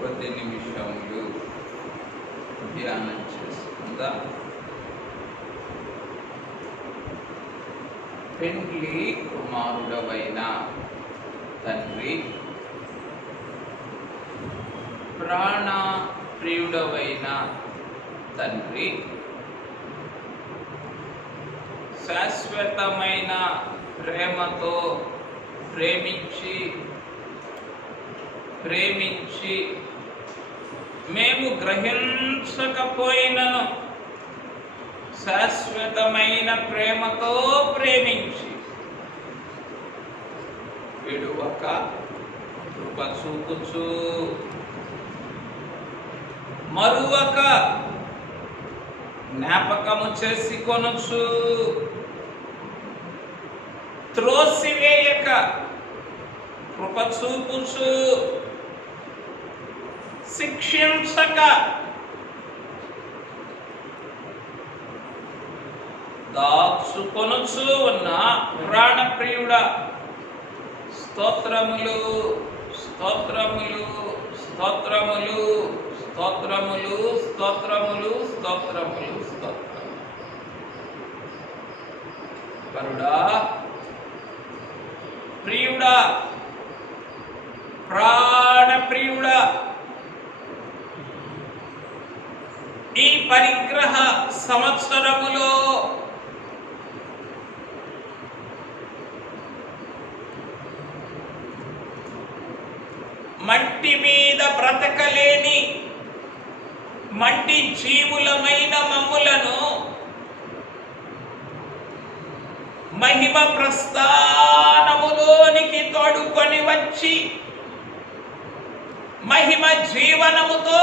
కొద్ది నిమిషములు ధ్యానం చేసుకుందాం. పెండ్లి కుమారుడవైన తండ్రి, ప్రాణ ప్రియుడవైన తండ్రి, శాశ్వతమైన ప్రేమతో ప్రేమించి మేము గ్రహించకపోయినను శాశ్వతమైన ప్రేమతో ప్రేమించి విడువక కృప చూపుచు మరువక జ్ఞాపకము చేసుకొనుచు త్రోసివేయక కృప చూపుచు శిక్షించక దాచుకొనుచు ఉన్న ప్రాణప్రియుడా, స్తోత్రములు స్తోత్రములు స్తోత్రములు స్తోత్రములు స్తోత్రములు స్తోత్రములు స్తోత్రములు. కరుడా, ప్రియుడా, ప్రాణప్రియుడా, ఈ పరిగ్రహ సంవత్సరములో మట్టి మీద బ్రతకలేని మట్టి జీవులమైన మమ్ములను మహిమ ప్రస్థానములోనికి తోడుకొని వచ్చి మహిమ జీవనముతో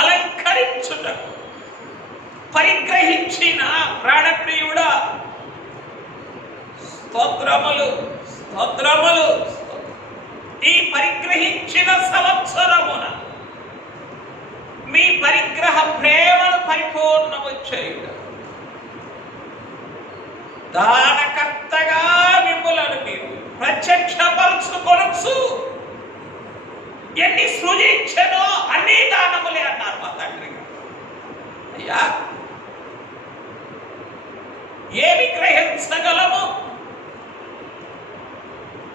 అలంకరించుటకు పరిగ్రహించిన ప్రాణప్రియుడా, స్తోత్రములు స్తోత్రములు. ఈ పరిగ్రహించిన సంవత్సరమున మీ పరిగ్రహ ప్రేమను పరిపూర్ణము చేయుట, దానకర్తగా మిమ్ములను మీరు ప్రత్యక్షపరుచుకొనుచు ఎన్ని సృజించెనో అన్ని దానములే అన్నారు మా తండ్రి. అయ్యా, ఏమి గ్రహించగలము?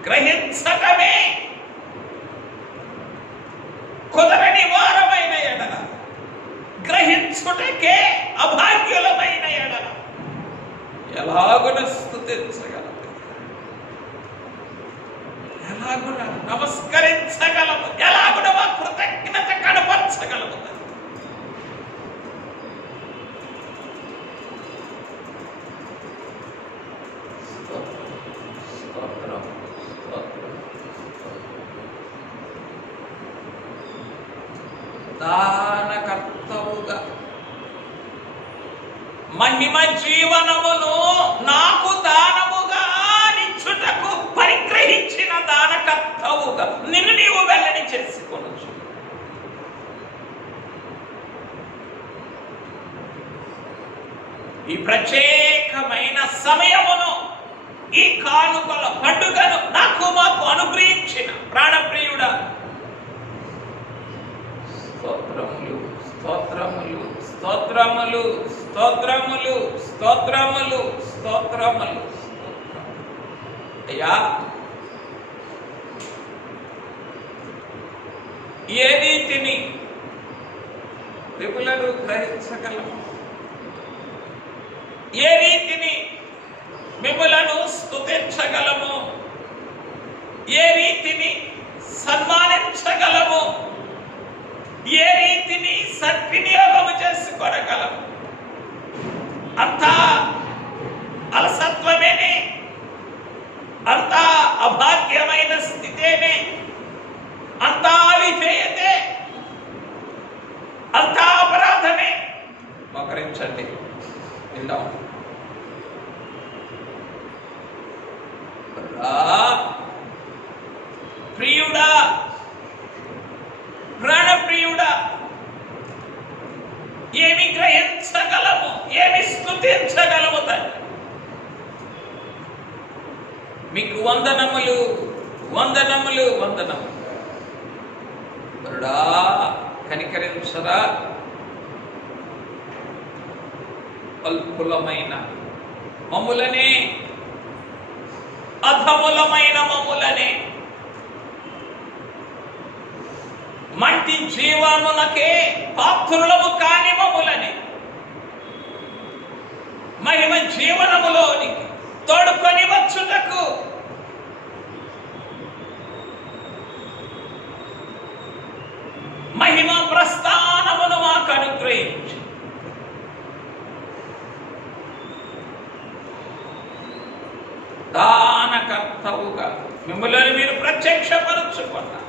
గ్రహించటమే కుదరని వారమైన ఎడల, గ్రహించుటకే అభాగ్యులమైన ఎడల ఎలాగున స్తుతించగలము, ఎలాగున నమస్కరించగలము, ఎలాగున మా కృతజ్ఞత కనపరచగలము. దానకర్తవుగా మహిమ జీవనమును నాకు దానముగా నిచ్చుటకు పరిగ్రహించిన దానకర్తవుగా నిన్ను నీవు వెల్లడి చేసుకొనొచ్చు. ఈ ప్రత్యేకమైన సమయమును, ఈ కానుకల పండుగను మాకు అనుగ్రహించిన ప్రాణప్రియుడా, స్తోత్రములు స్తోత్రములు స్తోత్రములు స్తోత్రములు స్తోత్రములు స్తోత్రములు. అయ్యా, ఏ రీతిని విపులను గ్రహించగలము? ఏ రీతిని మిమ్ములను స్తుతించగలము? ఏ రీతిని సన్మానించగలము? ఏ రీతిని సద్వినియోగము చేసుకోగలము? అంతా అలసత్వమేనే, అంతా అభాగ్యమైన స్థితేనే, అంతా అవిధేయతే, అంతా అపరాధమే. మోకరించండి, విందాం. ప్రియుడా, ప్రాణప్రియుడా, ఏమి గ్రహించగలము, ఏమి స్తుతించగలము? మీకు వందనములు, వందనములు, వందనములు. వరుడా కనికరించరా, అల్పులమైన మమ్ములనే, అధములమైన మమ్ములనే, మట్టి జీవమునకే పాత్రులము కాని మమ్ములనే మహిమ జీవనములోనికి తోడుకొని వచ్చుటకు మహిమ ప్రస్థానమును మాకు అనుగ్రహించి దానకర్తవుగా మిమ్మల్ని మీరు ప్రత్యక్షపరుచుకున్నారు.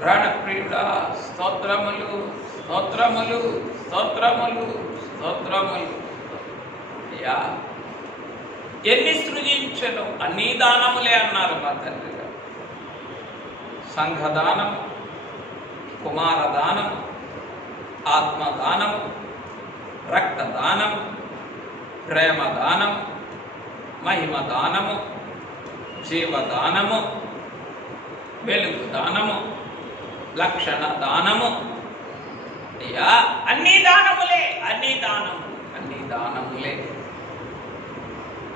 ప్రాణప్రియుడా స్తోత్రములు, స్తోత్రములు, స్తోత్రములు, స్తోత్రములు. అయ్యా ఎన్ని సృజించను అన్ని దానములే అన్నారు మా తండ్రి గారు. సంఘదానం, కుమారదానం, ఆత్మదానం, రక్తదానం, ప్రేమదానం, మహిమదానము, జీవదానము, వెలుగు దానము, లక్షణ దానము. అయ్యా అన్ని దానములే, అన్ని దానము, అన్ని దానములే.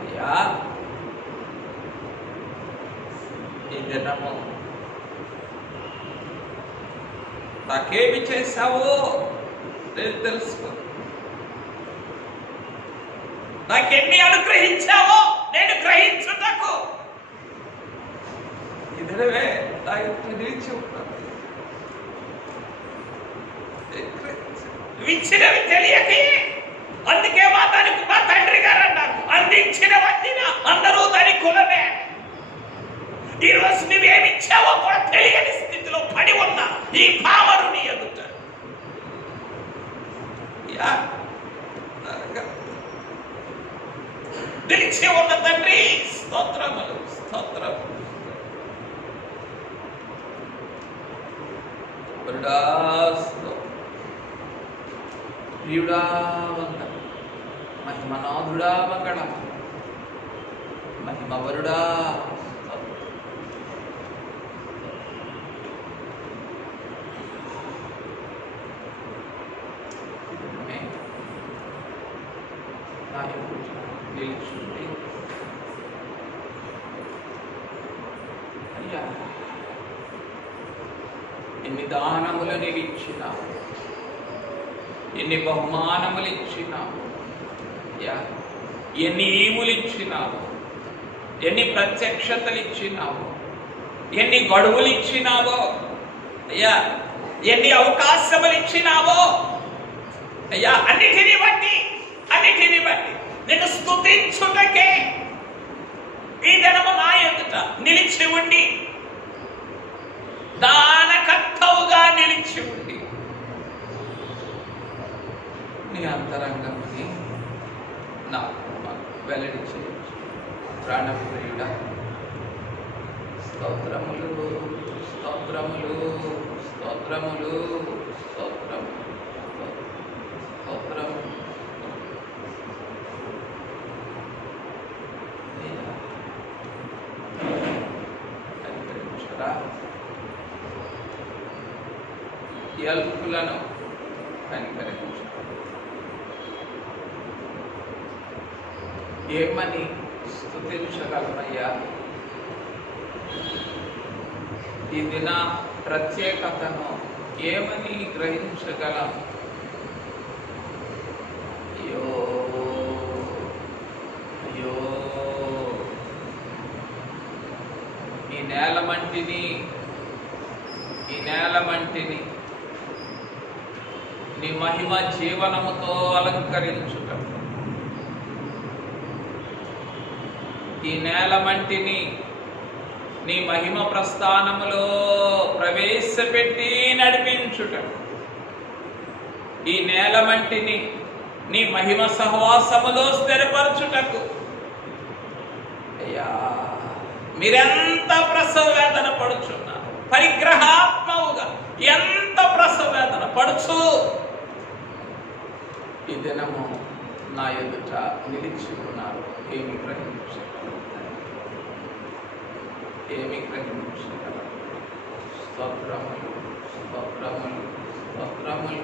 అయ్యా ఈ దినము నాకేమి చేశావో నేను తెలుసుకో, నాకెన్ని అనుగ్రహించావో నేను గ్రహించుటకు ఈ దినమే నిలిచి ఉంటాను. ఇచ్చినవి తెలియకే, అందుకే మా తండ్రి గారు అన్నారు, అందించినవన్నీ అందరూ దాని కులమే. ఈరోజు నువ్వేమిచ్చావో కూడా తెలియని స్థితిలో పడి ఉన్న ఈ భావరుని ఎదుట నిలిచి ఉన్న తండ్రి స్తోత్రములు, స్తోత్రములు. ప్రియుడా వందనం, మహిమనాథుడా మంగళం, మహిమవరుడా నిలుచుండి. అయ్యా ఎన్ని దానములు నీవు ఇచ్చినావు, ఎన్ని బహుమానములు ఇచ్చినావు, ఎన్ని ఈవులు ఇచ్చినావు, ఎన్ని ప్రత్యక్షతలు ఇచ్చినావు, ఎన్ని గడువులు ఇచ్చినావో అయ్యా, ఎన్ని అవకాశములు ఇచ్చినావో అయ్యా, అన్నిటిని బట్టి నిన్ను స్తుతించుటకే ఈ దినము నా ఎదుట నిలిచి ఉండి, దానకర్తవుగా నిలిచి ఉండి నీ అంతరంగముని నాకు వెల్లడి చేయొచ్చు. ప్రాణప్రియుడా స్తోత్రములు, స్తోత్రములు, స్తోత్రములు, స్తోత్రములు, స్తోత్రములు. ఎల్పులను కనికరించు. ఏమని స్తుతించగలమయ్యా? ఈ దిన ప్రత్యేకతను ఏమని గ్రహించగలం? అయ్యో అయ్యో, ఈ నేల మంటిని నీ మహిమ జీవనముతో అలంకరించుట, ఈ నేల మంటిని నీ మహిమ ప్రస్థానములో ప్రవేశపెట్టి నడిపించుట, ఈ నేల మంటిని నీ మహిమ సహవాసములో స్థిరపరచుటకు అయ్యా మీరెంత ప్రసవ వేదన పడుచున్నారు, పరిగ్రహాత్మవుగా ఎంత ప్రసవ వేదన పడుచు ఈ దినము నా ఎదుట నిలిచి ఉన్నారు. ఏమి గ్రహించారు? ఏమి గ్రహించగల. స్తోత్రములు స్తోత్రములు స్తోత్రములు.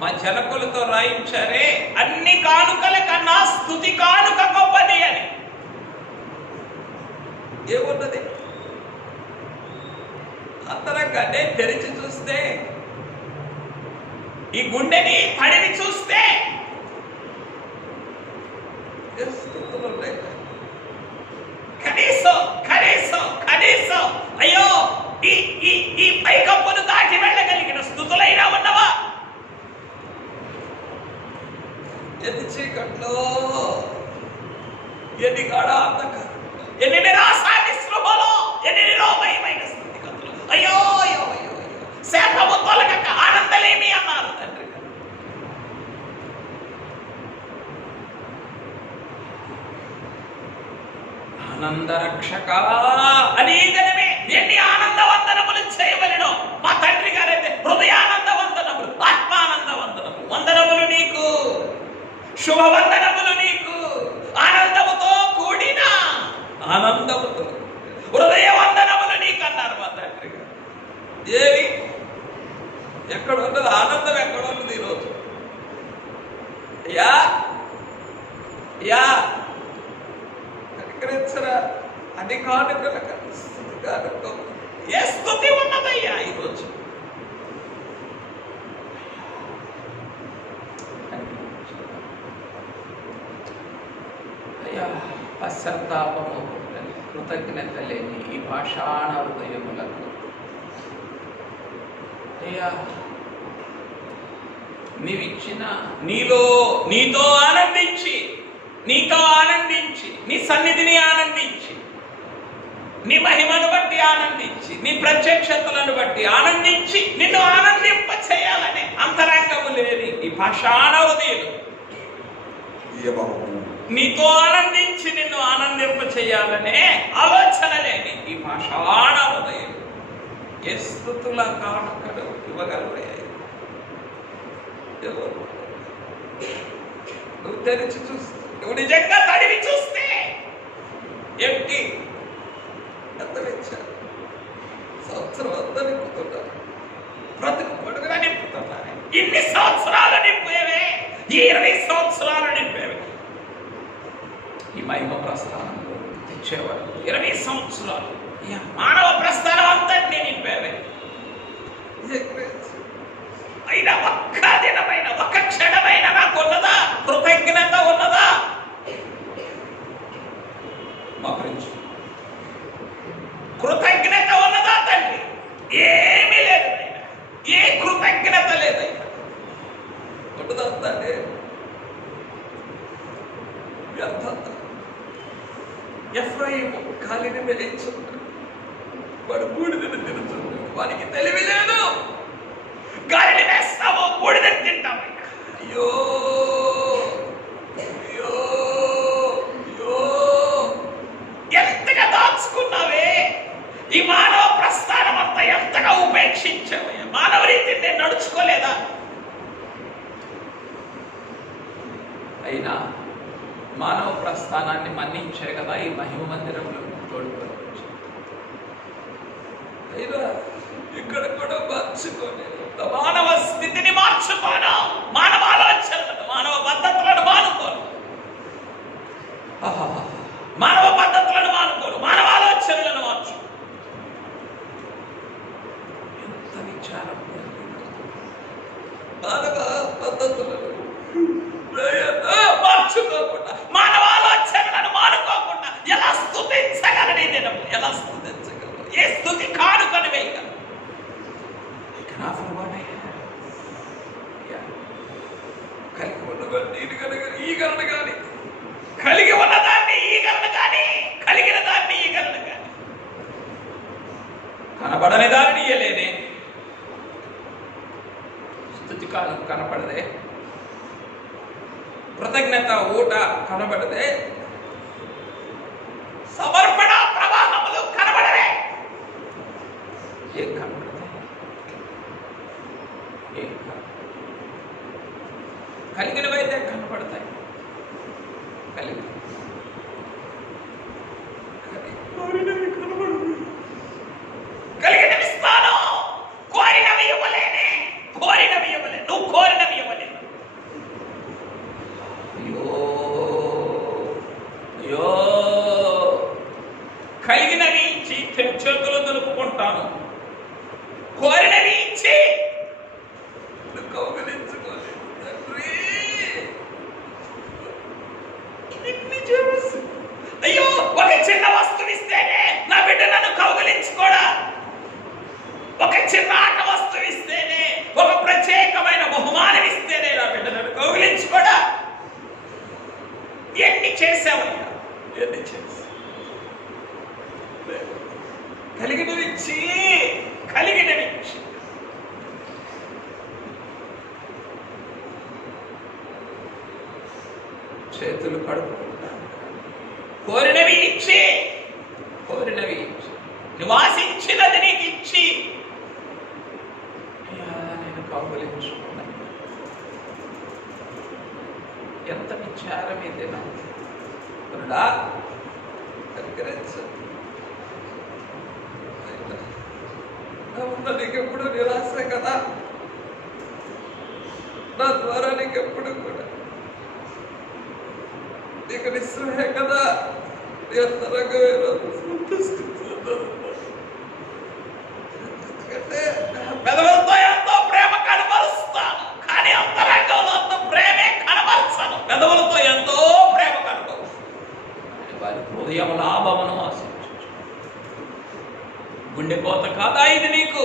మా జనకులతో రాయించారే, అన్ని కానుకల కన్నా స్తుతి కానుక గొప్పది అని. ఏమున్నది? అంతరంగానే తెరిచి చూస్తే, ఈ గుండెని తడిని చూస్తే కనీసం కనీసం కనీసం అయ్యో ఈ ఈ ఈ పైకప్పును దాటి వెళ్ళగలిగిన స్థుతులైనా ఉన్నవా? ఎన్ని చీకట్లో, ఎన్ని గాఢాంధకారంలో, ఎన్ని నిరాశాన్ని స్పృహలో, ఎన్ని నిరోమయమైన స్థితిగతులు. అయ్యో అయ్యో అయ్యో అయ్యో, శాపము తొలగక ఆనందలేమి అన్నారు తండ్రి. ఆనందరక్షక అని దినమే ఎన్ని ఆనందవందనములు చేయవలెనో మా తండ్రి గారైతే హృదయానంద వందనములు, ఆత్మానంద వందనములు, వందనములు నీకు, శుభవందనములు నీకు, ఆనందముతో కూడిన ఆనందముతో హృదయ వందనములు నీకు అన్నారు మా తండ్రి గారు. ఏవి ఎక్కడ ఉన్నది? ఆనందం ఎక్కడ ఉన్నది ఈరోజు? యా యా కనికరించరా అని కానుకల స్థుతి కానుక. ఏ స్థుతి ఉన్నదయ్యా ఈరోజు? అయ్యా, పశ్చాత్తాపము కృతజ్ఞత లేని ఈ పాషాణ హృదయములకు అయ్యా నీవిచ్చిన నీతో ఆనందించి, నీతో ఆనందించి, నీ సన్నిధిని ఆనందించి, నీ మహిమను బట్టి ఆనందించి, నీ ప్రత్యక్షతలను బట్టి ఆనందించి, నిన్ను ఆనందింప చేయాలనే అంతరంగము లేని ఈ పాషాణ హృదయులు, నీతో ఆనందించి నిన్ను ఆనందింప చేయాలనే ఆలోచన లేని ఈ పాషాణ హృదయులు ఏ స్తుతుల కానుకలు ఇవ్వగలవే? నువ్వు తెరిచి చూస్తే, నువ్వు నిజంగా తడివి చూస్తే ఏమిటి? ఎంత పెంచారు? సంవత్సరం అంతా నింపుతున్నారు, బ్రతుకు పొడుగుగా నింపుతున్నారు. ఇన్ని సంవత్సరాలు నింపేవే, 20 సంవత్సరాలు నింపేవే. ఈ మహిమ ప్రస్థానంలో తెచ్చేవారు 20 సంవత్సరాలు మానవ ప్రస్థానం అంతటినీ నింపేవే. అయినా ఒక్క దినమైన, ఒక్క క్షణమైన నాకు ఉన్నదా? కృతజ్ఞత ఉన్నదా? కృతజ్ఞత ఉన్నదా తండ్రి? ఏమీ లేదు, ఏ కృతజ్ఞత లేదయ్యా. ఉన్నదా తండ్రి? వ్యర్థత. ఎఫ్రాయిము గాలిని వెలించుకుంటాడు, వాడు బూడిదను తిరుగుతున్నాడు, వానికి తెలివి లేదు. గాలిని వేస్తావో బూడిదని తింటావు. అయ్యో అయ్యో అయ్యో, ఎంతగా దాచుకున్నావే ఈ మానవ ప్రస్థానం అంతా, ఎంతగా ఉపేక్షించావయ్యా. మానవ రీతిని నేను నడుచుకోలేదా? అయినా మానవ ప్రస్థానాన్ని మన్నించే కదా ఈ మహిమ మందిరంలో తోడుకోవచ్చు. అయినా ఇక్కడ కూడా మార్చుకోలేదు, మానవ స్థితిని మార్చుకోను, మానవ ఆలోచనలను, మానవ పద్ధతులను మానుకోను, మానవ పద్ధతులను మానుకోను, మానవ ఆలోచనలను మార్చు. ఎంత విచారం! మానవ పద్ధతులను మార్చుకోకుండా, మానవ ఆలోచనలను మానుకోకుండా ఎలా స్తుతించగలడు? నేను ఎలా స్తుతించగలను? ఏ స్తుతి కానుకను వేయగలను? కలిగి ఉన్నదాన్ని ఈగలను కానీ, కలిగి ఉన్నదాన్ని ఈగలను కానీ, కలిగిన దాన్ని ఈగలను కానీ, కనబడని దాన్ని ఇయ్యలేనే. స్తుతి కాలం కనపడదే, కృతజ్ఞత ఊట కనబడదే, సమర్పణ ప్రవాహములు కనబడవే. ఏం కనబడదే? కలిగినవైతే కనపడతాయి, కలిగి కలిగినవి ఇస్తాను, కోరినవి ఇవ్వలేనే. కోరినవి ఇవ్వలే, నువ్వు కోరినవి ఇవ్వలేదు. అయ్యో కలిగినవి ఇచ్చి చేతులు దులుపుకుంటాను, కోరినవి ఇచ్చి కౌగలించుకోలేదు తండ్రి. అయ్యో ఒక చిన్న వస్తువు ఇస్తేనే నా బిడ్డ నన్ను కౌగలించుకోడా, ఒక చిన్న ఆట వస్తువు ఇస్తేనే, ఒక ప్రత్యేకమైన బహుమానం ఇస్తేనే నా బిడ్డ నన్ను కౌగలించుకోడా. ఎన్ని చేసావయ్యా, ఎన్ని చేసావు. కలిగినవి ఇచ్చి, కలిగినవి ఇచ్చి చేతులు కడుక్కుంటాను, కోరినవి ఇచ్చి, కోరినవి ఇచ్చి నివాసించినది నీకు ఇచ్చి అయ్యా నేను కౌగలించుకున్నాను. ఎంత విచారం ఇది నా కనికరించు. నీకు ఎప్పుడు నిరాశ కదా, నా ద్వారా నీకు ఎప్పుడు కూడా నీకు నిస్సహాయ కదా. ఎంత రకమైన ఎందుకంటే పెదవులతో ఎంతో ప్రేమ కనబరుస్తాను, కానీ అంతరంగంలో అంత ప్రేమే కనబరచను. పెదవులతో ఎంతో ప్రేమ కనబరుస్తాను, వారి హృదయం లాభమును ఆశించు. గుండెకోత కాదా ఇది నీకు?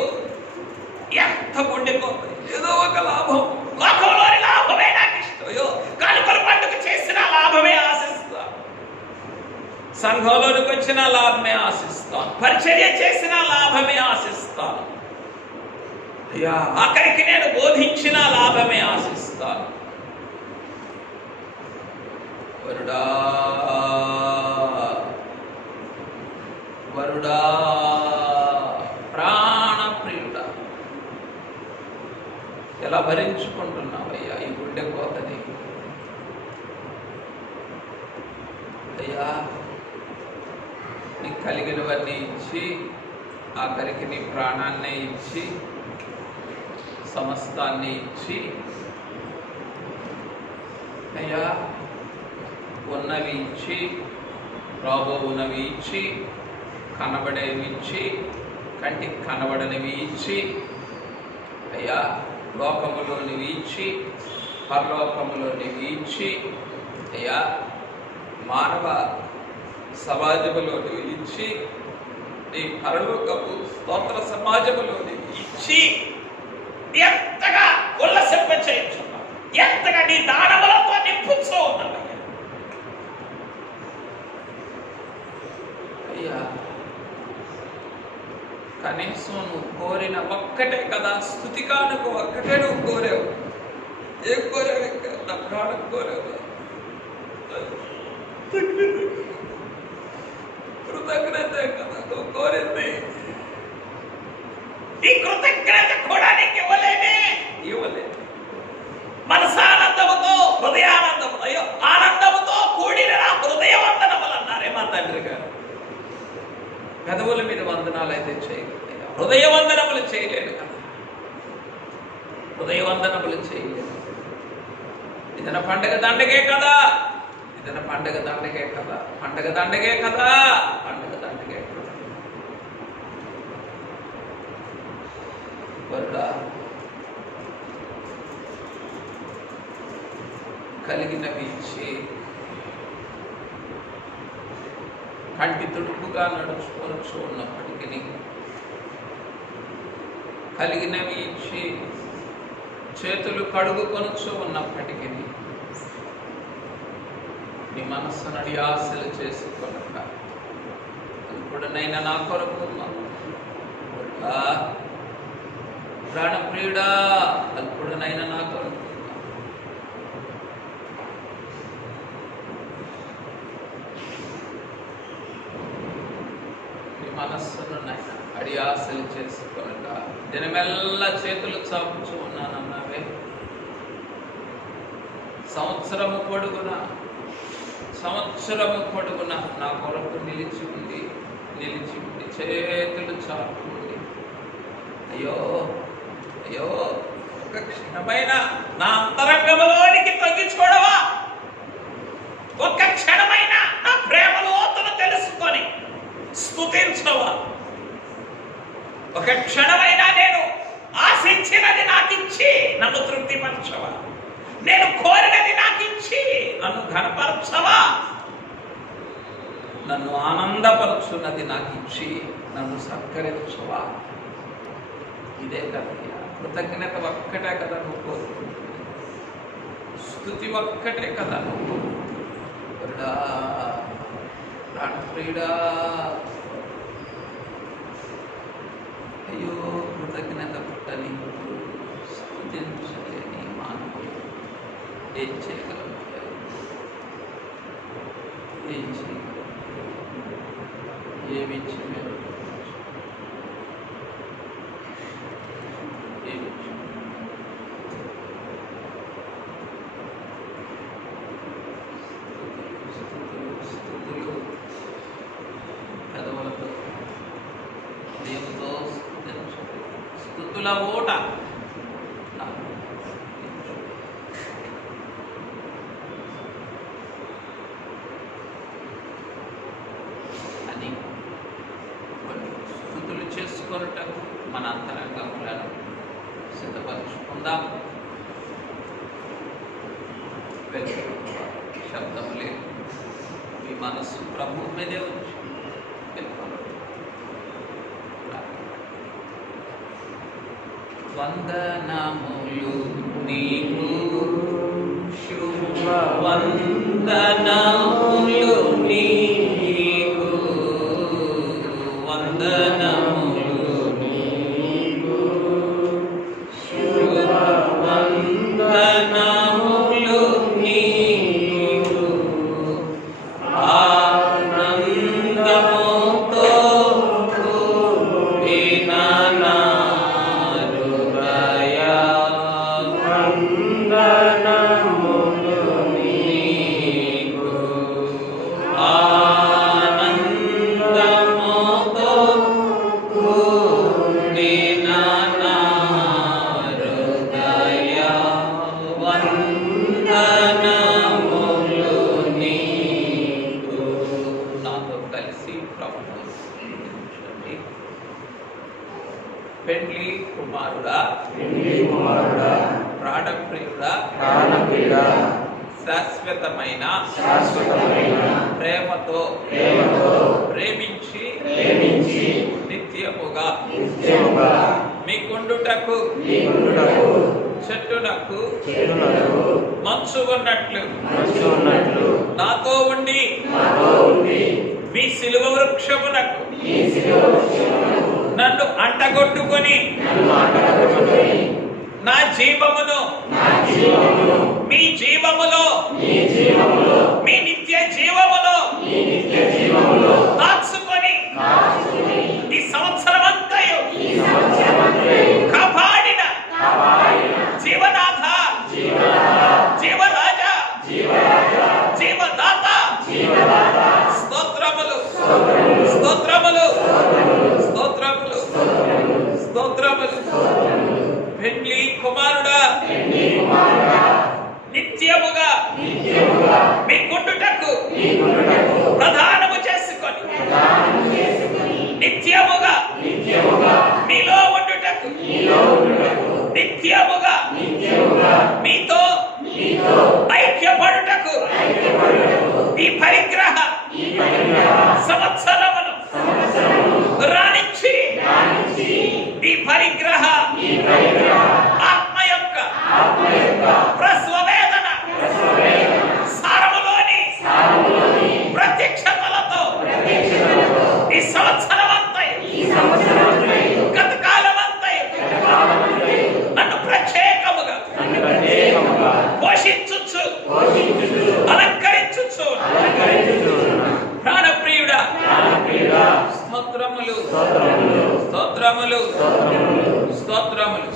ఎంత గుండెకోత, ఏదో ఒక లాభం. లోకంలోని లాభమే నాకు ఇష్టం. అయ్యో కానుకల పండుగ చేసిన లాభమే ఆశిస్తాను, సంఘంలోనికి వచ్చిన లాభమే ఆశిస్తాను, పరిచర్య చేసిన లాభమే ఆశిస్తాను, అయ్యా ఆఖరికి నేను బోధించిన లాభమే ఆశిస్తాను. వరుడా వరుడా ప్రాణప్రియుడా, ఎలా భరించుకుంటున్నావయ్యా ఈ గుండె కోతని. అయ్యా నీకు కలిగినవన్నీ ఇచ్చి, ఆఖరికి నీ ప్రాణాన్నే ఇచ్చి, సమస్తాన్ని ఇచ్చి, అయ్యా ఉన్నవి ఇచ్చి, రాబోవునవి ఇచ్చి, కనబడేవి ఇచ్చి, కంటికి కనబడనివి ఇచ్చి, అయ్యా లోకములోనివి ఇచ్చి, పరలోకములోనివి ఇచ్చి, అయ్యా మానవ సమాజములోనివి ఇచ్చి, నీ పరలోకపు స్తోత్ర సమాజములోనివి ఇచ్చి ఎంతగా ఉల్లసింప చేయించున్నావు, ఎంతగా నీ దానములతో నింపుతూ ఉన్నావు. అయ్యా కనీసం నువ్వు కోరిన ఒక్కటే కదా, స్తుతి కానుక ఒక్కటే నువ్వు కోరావు. ఏం కోరావు? ఇంకా నా ప్రాణం కోరావు. కృతజ్ఞత కదా నువ్వు కోరింది. ఈ కృతజ్ఞత కూడా నీకు ఇవ్వలేనే, ఇవ్వలేదు. మనసానందముతో, హృదయానందముతో, అయ్యో ఆనందముతో కూడిన హృదయవందనములు అన్నారే మా తండ్రి గారు. పెదవుల మీద వందనాలు అయితే చేయలేదు, హృదయవందనములు చేయలేడు కదా, హృదయవందనములు చేయలేదు. ఇదన పండగ దండగే కదా, ఇదన పండగ దండగే కదా, పండగ దండగే కదా, పండగ దండగే కదా. వరుడా కలిగినవి ఇచ్చి, కంటి తుడుపుగా నడుచుకొనొచ్చు ఉన్నప్పటికీ, కలిగినవి ఇచ్చి చేతులు కడుగుకొనొచ్చు ఉన్నప్పటికీ, నీ మనస్సును అడియాసలు చేసుకొనక ఇప్పుడునైనా నా కొరకు ప్రాణప్రియుడా, అల్పుడునైనా నా కొరకు మనస్సును నాయన అడియాసలు చేసుకొనక దినమెల్లా చేతులు చాపుచూ ఉన్నానన్నావే. సంవత్సరము పొడుగున సంవత్సరము పొడుగున నా కొరకు నిలిచి ఉండి చేతులు చాపుండి అయ్యో అయ్యో ఒక క్షణమైన నా అంతరంగంలోనికి తగ్గించుకోవడవా? ఒక్క క్షణమైన నా ప్రేమ లోతును తెలుసుకొని స్తుతించవా? ఒక క్షణమైన నేను ఆశించినది నాకు ఇచ్చి నన్ను తృప్తిపరచవా? నేను కోరినది నాకు ఇచ్చి నన్ను ఘనపరచవా? నన్ను ఆనందపరచున్నది నాకు ఇచ్చి నన్ను సత్కరించవా? ఇదే కదా కృతజ్ఞత ఒక్కటే కదా నువ్వు కోరుకుంటుంది, స్తుతి ఒక్కటే కదా నువ్వు ప్రాణప్రియుడా. అయ్యో కృతజ్ఞత పుట్టని స్తుతించలేని మానవుడు ఏం చేయగలరు? ఏం చేయగలరు? ఏమిచ్చి మీరు ఏమిచ్చి స్థుతులు పెదవులతో దేవుతో స్థుతుల ఓట అని స్థుతులు చేసుకొనుటకు మన అంతరంగములను సిద్ధపరచుకుందాం. శబ్దము లేదు, మీ మనస్సు ప్రభు మీదే ఉంచి వందనములు నీకు, శుభ వందనములు నీకు, వందనములు నీకు, శుభ వందనములు నీకు, ఆనందముతో కూడిన నా పెండ్లి కుమారుడా, ప్రాణప్రియుడా, శాశ్వతమైన ప్రేమతో ప్రేమించి నిత్యముగా మీకుండుటకు చెట్టునకు మంచు ఉన్నట్లు నాతో ఉండి మీ సిలువ వృక్షమునకు నన్ను అంటగొట్టుకొని నా జీవమును మీ జీవములో మీ నిత్య జీవములో దాచుకొని ఈ సంవత్సరమంతయు కాపాడిన జీవనాథ, జీవరాజా, జీవదాత, స్తోత్రములు స్తోత్రములు స్తోత్రములు స్తోత్రములు. పెండ్లి కుమారుడా, నిత్యముగా మీ కుండుటకు ప్రధానము చేసుకొని నిత్యముగా మీలో ఉండుటకు నిత్యముగా మీతో ఐక్యపడుటకు ఈ పరిగ్రహ సంవత్సరమును రాణించి ఈ పరిగ్రహ ఆత్మ యొక్క ప్రసవేదన సారములోని ప్రత్యక్షతలతో ఈ సంవత్సరమంతయు గతకాలమంతయు నన్ను ప్రత్యేకముగా పోషించుచు అలంకరించుచు ప్రాణప్రియుడా, స్తోత్రములు స్తోత్రములు స్తోత్రములు.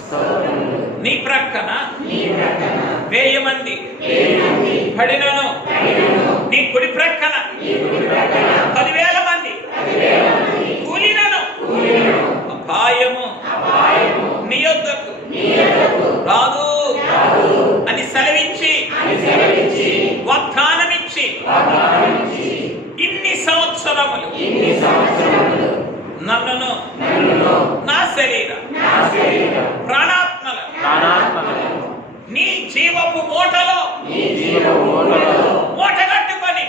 నీ ప్రక్కన 1000 మంది పడినను నీ కుడి ప్రక్కన 10,000 మంది కూలినను అపాయము నీ యొద్దకు రాదు అని సెలవించి వాగ్దానమిచ్చి ఇన్ని సంవత్సరములు నన్నును నా శరీర ప్రాణాత్మల నీ జీవపు మూటలో మూట కట్టుకొని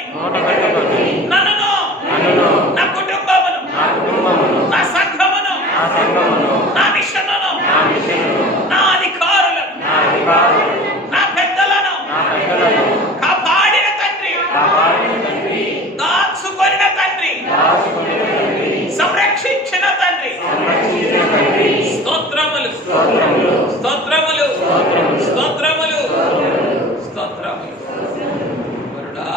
నన్నును నా కుటుంబమును నా సంఘమును నా మిషనును నా అధికారులను నా పెద్దలను కాపాడిన తండ్రి దాచుకొనిన తండ్రి సంరక్షించిన తండ్రి స్తోత్రములు స్తోత్రములు స్తోత్రములు స్తోత్రములు వరుడా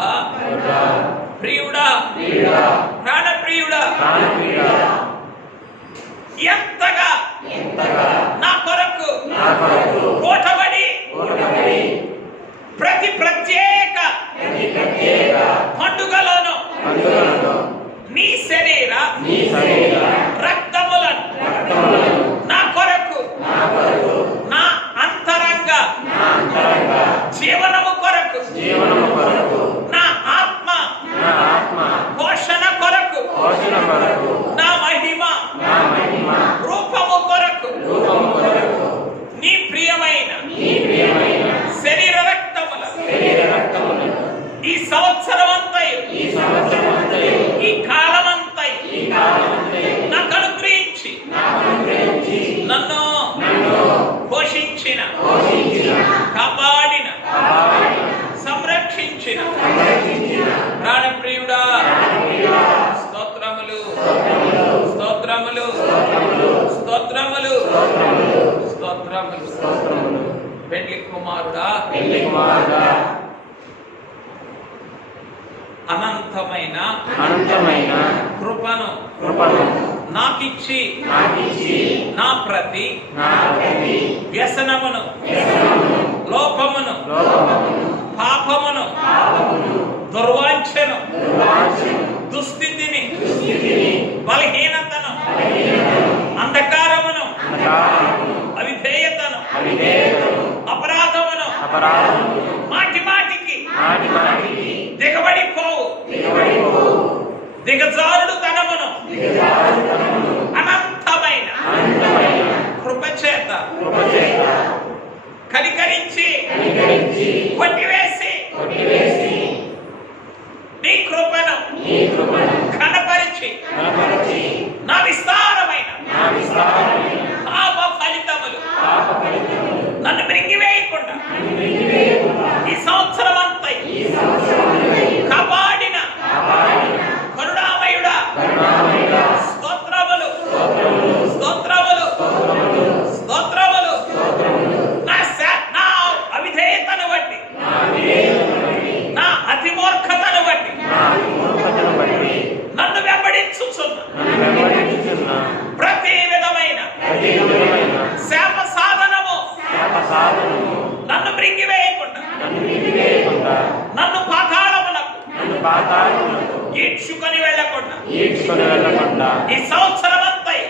ప్రియుడా ప్రాణప్రియుడా ఎంతగా నా కొరకు కోటబడి ప్రతి ప్రత్యేక పండుగలోను నీ శరీర రక్తములను నా కొరకు నా అంతరంగ జీవనము కొరకు నా ఆత్మ పోషణ కొరకు నా మహిమ రూపము కొరకు నీ ప్రియమైన శరీర రక్తముల ఈ సంవత్సరమంతయు ఈ కాలమంతయు నాకు అనుగ్రహించి నన్ను పోషించిన కాపాడిన సంరక్షించిన ప్రాణప్రియుడా స్తోత్రములు స్తోత్రములు స్తోత్రములు స్తోత్రములు పెండ్లి కుమారుడా అనంతమైన కృపను నాకిచ్చి నా ప్రతి వ్యసనమును లోపమును పాపమును దుర్వాంఛను దుస్థితిని బలహీనతను అంధకారమును అవిధేయతను అపరాధమును మాటి మాటికి దిగబడిపోవు దిగజారుడు తనమును అనంతమైన కృపచేత కనికరించి కొట్టివేసి నీ కృపను కనపరిచి నా విస్తారమైన పాప ఫలితములు నన్ను మృంగివేయకుండా ఈ సంవత్సరం అంతా కాపాడిన కరుణామయుడా స్తోత్రములు స్తోత్రములు స్తోత్రములు నా అవిధేయతను బట్టి నా అతిమూర్ఖతను బట్టి నన్ను వెంబడించుచున్న ప్రతి విధమైన శాప సాధనము నన్ను మృంగివేయకుండా నన్ను పాతాళములకు ఈడ్చుకొని వెళ్ళకుండా ఈ సంవత్సరమంతయు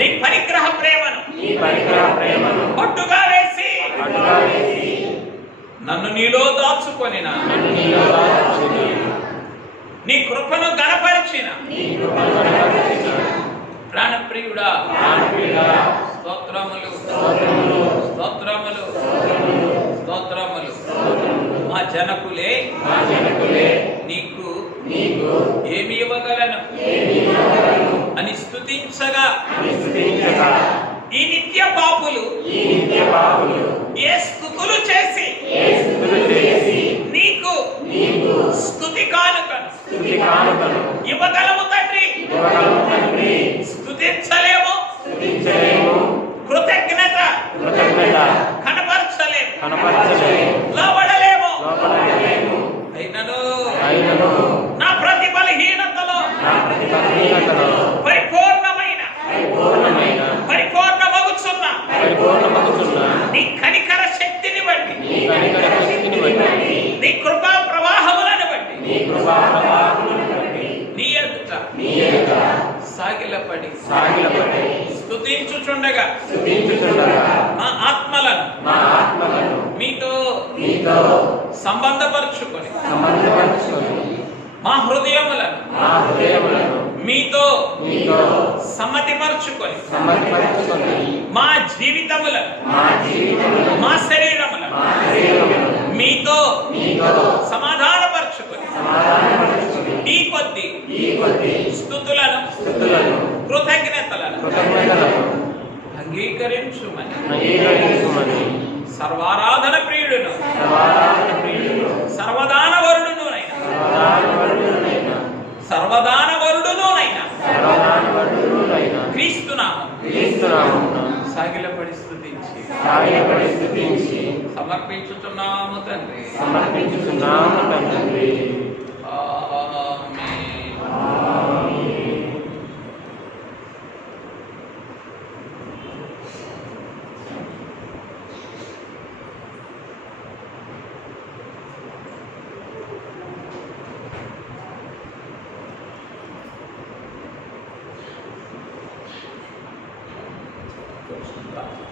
నీ పరిగ్రహ ప్రేమను పట్టుగా వేసి నన్ను నీలో దాచుకొనిన నీ కృపను గణపరిచిన ప్రాణప్రియుడా స్తోత్రములు స్తోత్రములు స్తోత్రములు మా జనకులే నీకు ఏమి ఇవ్వగలను అని స్తుతించగా ఈ నిత్య పాపులు ఏ స్తుతులు చేసి నీకు స్తుతి కానుకను ఇవ్వగలము తండ్రి స్తుతించలేము కృతజ్ఞత కనపరచలేము లోబడలేము అయినను నా ప్రతి బలహీనతలో పరిపూర్ణమైన పరిపూర్ణమగుచున్న నీ కనికర శక్తిని బట్టి నీ కృపా ప్రవాహములను స్తుతించుచుండగా మా ఆత్మలను మీతో సంబంధపరుచుకొని మా హృదయములను మీతో సమ్మతిపరుచుకొని మా జీవితములను మా శరీరములను మీతో సమాధానపరుచుకొని ఈ కొద్ది స్తుతులను కృతజ్ఞతలను అంగీకరించుమని సర్వారాధన ప్రియుడును సర్వదాన వరుడునునైనా క్రీస్తునామమున సాగిలపడి స్తుతించి సమర్పించుచున్నాము తండ్రి. Thank you.